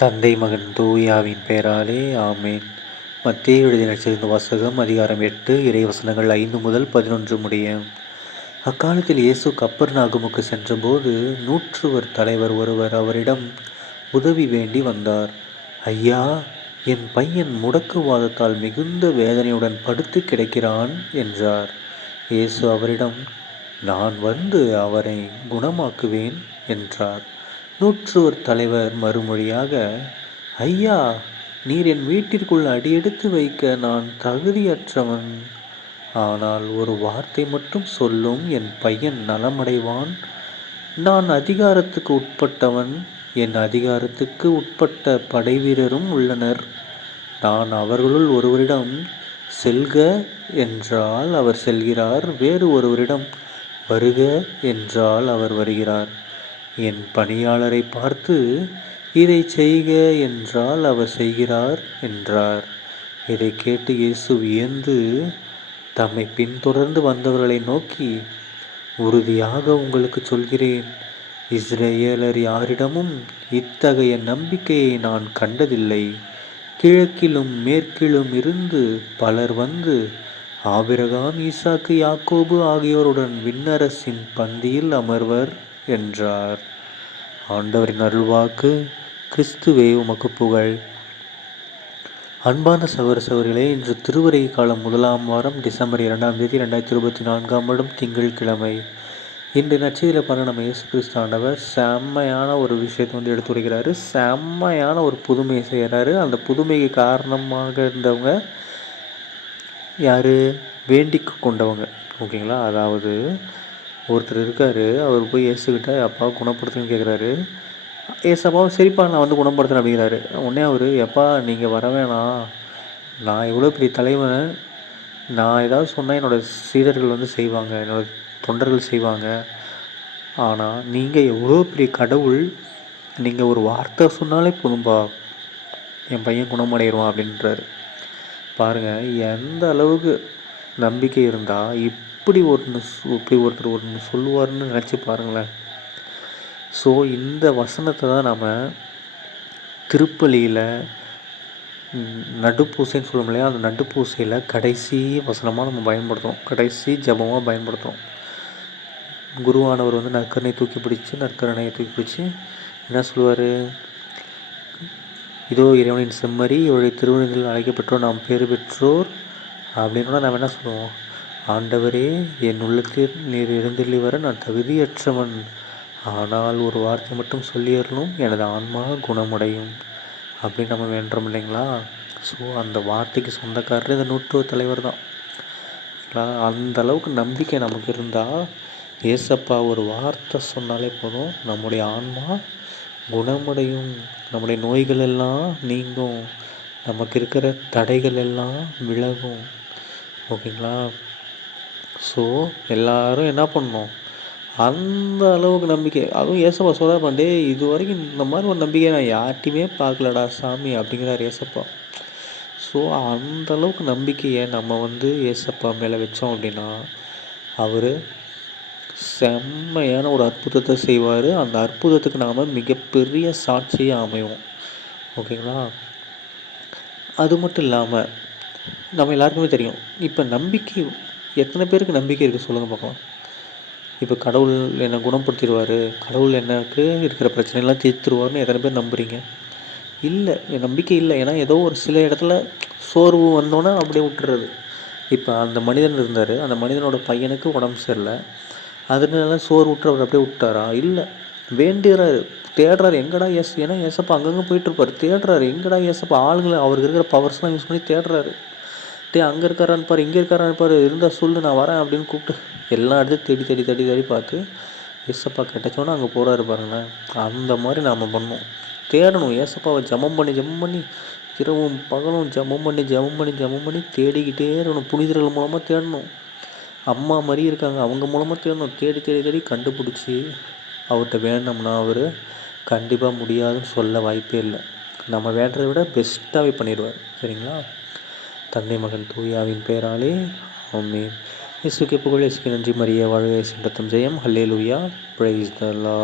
தந்தை மகன் தூயாவின் பெயராலே ஆமேன். மத்திய எழுதி நடிச்சிருந்த வாசகம் அதிகாரம் எட்டு இறைவசனங்கள் ஐந்து முதல் பதினொன்று முடிய அக்காலத்தில் இயேசு கப்பர் நாகமுக்கு சென்றபோது நூற்றுவர் தலைவர் ஒருவர் அவரிடம் உதவி வேண்டி வந்தார். ஐயா என் பையன் முடக்குவாதத்தால் மிகுந்த வேதனையுடன் படுத்து கிடக்கிறான் என்றார். இயேசு அவரிடம் நான் வந்து அவரை குணமாக்குவேன் என்றார். நூற்றோர் தலைவர் மறுமொழியாக ஐயா நீர் என் வீட்டிற்குள் அடியெடுத்து வைக்க நான் தகுதியற்றவன். ஆனால் ஒரு வார்த்தை மட்டும் சொல்லும் என் பையன் நலமடைவான். நான் அதிகாரத்துக்கு உட்பட்டவன். என் அதிகாரத்துக்கு உட்பட்ட படைவீரரும் உள்ளனர். நான் அவர்களுள் ஒருவரிடம் செல்க என்றால் அவர் செல்கிறார். வேறு ஒருவரிடம் வருக என்றால் அவர் வருகிறார். என் பணியாளரை பார்த்து இதை செய்க என்றால் அவர் செய்கிறார் என்றார். இதை கேட்டு இயேசு வியந்து தம்மை பின்தொடர்ந்து வந்தவர்களை நோக்கி உறுதியாக உங்களுக்கு சொல்கிறேன். இஸ்ரேலர் யாரிடமும் இத்தகைய நம்பிக்கையை நான் கண்டதில்லை. கிழக்கிலும் மேற்கிலும் இருந்து பலர் வந்து ஆபிரகாம் ஈசாக்கு யாக்கோபு ஆகியோருடன் விண்ணரசின் பந்தியில் அமர்வர். என்றார். ஆண்டவரின் அருள்வாக்கு கிறிஸ்துவே உமக்கு புகழ். அன்பான சவர சகோதரிகளே இன்று திருவரை காலம் முதலாம் வாரம் டிசம்பர் இரண்டாம் தேதி ரெண்டாயிரத்தி இருபத்தி நான்காம் வருடம் திங்கட்கிழமை இன்று நச்சையில் பண்ண நம்ம இயேசு கிறிஸ்து ஆண்டவர் செம்மையான ஒரு விஷயத்தை வந்து எடுத்துரைக்கிறாரு செம்மையான ஒரு புதுமையை செய்கிறாரு. அந்த புதுமைக்கு காரணமாக இருந்தவங்க யார்? வேண்டிக்கு கொண்டவங்க. ஓகேங்களா? அதாவது ஒருத்தர் இருக்கார் அவர் போய் ஏசுக்கிட்ட அப்பா குணப்படுத்துன்னு கேட்குறாரு ஏசப்பாவும் சரிப்பா நான் வந்து குணப்படுத்துறேன் அப்படிங்கிறாரு. உடனே அவர் எப்பா நீங்கள் வர வேணாம். நான் இவ்வளோ பெரிய தலைவன். நான் ஏதாவது சொன்னால் என்னோடய சீடர்கள் வந்து செய்வாங்க என்னோடய தொண்டர்கள் செய்வாங்க. ஆனால் நீங்கள் எவ்வளோ பெரிய கடவுள். நீங்கள் ஒரு வார்த்தை சொன்னாலே போதும்பா. என் பையன் குணமடையிடுவான் அப்படின்றாரு. பாருங்கள் எந்த அளவுக்கு நம்பிக்கை இருந்தால் இப் இப்படி ஒன்று இப்படி ஒருத்தர் ஒன்று சொல்லுவார்னு நினச்சி பாருங்களேன். ஸோ இந்த வசனத்தை தான் நாம் திருப்பலியில் நடுப்பூசைன்னு சொல்லுவோம் இல்லையா? அந்த நடுப்பூசையில் கடைசி வசனமாக நம்ம பயன்படுத்துகிறோம் கடைசி ஜபமாக பயன்படுத்துகிறோம் குருவானவர் வந்து நற்கரனை தூக்கி பிடிச்சி நற்கரணையை தூக்கி பிடிச்சி என்ன சொல்லுவார்? இதோ இறைவனின் செம்மறி இவருடைய திருவிழந்தில் அழைக்கப்பெற்றோர் நாம் பேர் பெற்றோர் அப்படின்னு நம்ம என்ன சொல்லுவோம்? ஆண்டவரே என் உள்ளத்தில் நீர் இருந்தில்லி வர நான் தகுதியற்றவன். ஆனால் ஒரு வார்த்தை மட்டும் சொல்லிடணும் எனது ஆன்மா குணமடையும். அப்படின்னு நம்ம வேண்டோம் இல்லைங்களா? ஸோ அந்த வார்த்தைக்கு சொந்தக்காரர் இந்த நூற்று தலைவர் தான். அந்த அளவுக்கு நம்பிக்கை நமக்கு இருந்தால் ஏசப்பா ஒரு வார்த்தை சொன்னாலே போதும் நம்முடைய ஆன்மா குணமடையும். நம்முடைய நோய்கள் எல்லாம் நீங்கும். நமக்கு இருக்கிற தடைகள் எல்லாம் விலகும். ஓகேங்களா? ஸோ எல்லாரும் என்ன பண்ணணும்? அந்த அளவுக்கு நம்பிக்கை. அதுவும் ஏசப்பா சொல்ல பாண்டே இது வரைக்கும் இந்த மாதிரி ஒரு நம்பிக்கை நான் யார்ட்டையுமே பார்க்கலடா சாமி அப்படிங்கிறார் ஏசப்பா. ஸோ அந்த அளவுக்கு நம்பிக்கையை நம்ம வந்து ஏசப்பா மேலே வச்சோம் அப்படின்னா அவர் செம்மையான ஒரு அற்புதத்தை செய்வார். அந்த அற்புதத்துக்கு நாம் மிகப்பெரிய சாட்சியாக அமைவோம். ஓகேங்களா? அது மட்டும் இல்லாமல் நம்ம எல்லாருக்குமே தெரியும் இப்போ நம்பிக்கை எத்தனை பேருக்கு நம்பிக்கை இருக்குது சொல்லுங்கள் பார்க்கலாம் இப்போ கடவுள் என்னை குணப்படுத்திடுவார் கடவுள் எனக்கு இருக்கிற பிரச்சனைலாம் தீர்த்துருவார்னு எத்தனை பேர் நம்புகிறீங்க இல்லை என் நம்பிக்கை இல்லை. ஏன்னா ஏதோ ஒரு சில இடத்துல சோர்வு வந்தோன்னே அப்படியே விட்டுறது. இப்போ அந்த மனிதன் இருந்தார் அந்த மனிதனோட பையனுக்கு உடம்பு சரியில்லை. அதனால சோறு விட்டுறவர் அப்படியே விட்டாரா? இல்லை. வேண்டுகிறாரு தேடுறாரு. எங்கடா எஸ் ஏன்னா ஏசப்பா அங்கங்கே போயிட்டுருப்பார் தேடுறாரு. எங்கடா ஏசப்பா? ஆளுங்களை அவருக்கு இருக்கிற பவர்ஸ்லாம் யூஸ் பண்ணி தேடுறாரு. டே அங்கே இருக்காரான்னு பாரு இங்கே இருக்காரான்னு பாரு இருந்தால் சொல்லு நான் வரேன் அப்படின்னு கூப்பிட்டு எல்லா இடத்தையும் தேடி தேடி தேடி தேடி பார்த்து ஏசப்பா கிடச்சோன்னா அங்கே போகிறாரு பாருங்களேன். அந்த மாதிரி நாம் பண்ணோம் தேடணும். ஏசப்பாவை ஜமம் பண்ணி ஜமம் பண்ணி இரவும் பகலும் ஜமம் பண்ணி ஜமம் பண்ணி ஜமம் பண்ணி தேடிக்கிட்டே இருக்கணும். புனிதர்கள் மூலமாக தேடணும். அம்மா மாதிரி இருக்காங்க. அவங்க மூலமாக தேடணும். தேடி தேடி தேடி கண்டுபிடிச்சி அவர்கிட்ட வேணும்னா அவர் கண்டிப்பாக முடியாதுன்னு சொல்ல வாய்ப்பே இல்லை. நம்ம வேண்டதை விட பெஸ்ட்டாகவே பண்ணிடுவார். சரிங்களா? தந்தை மகன் தூயாவின் பெயராலே அம்மே இசுக்கு புகழ் இசுக்கு நன்றி மரிய வாழ்வை சென்றத்தம் ஜெயம். ஹல்லே லூயா பிரைஸ் த லா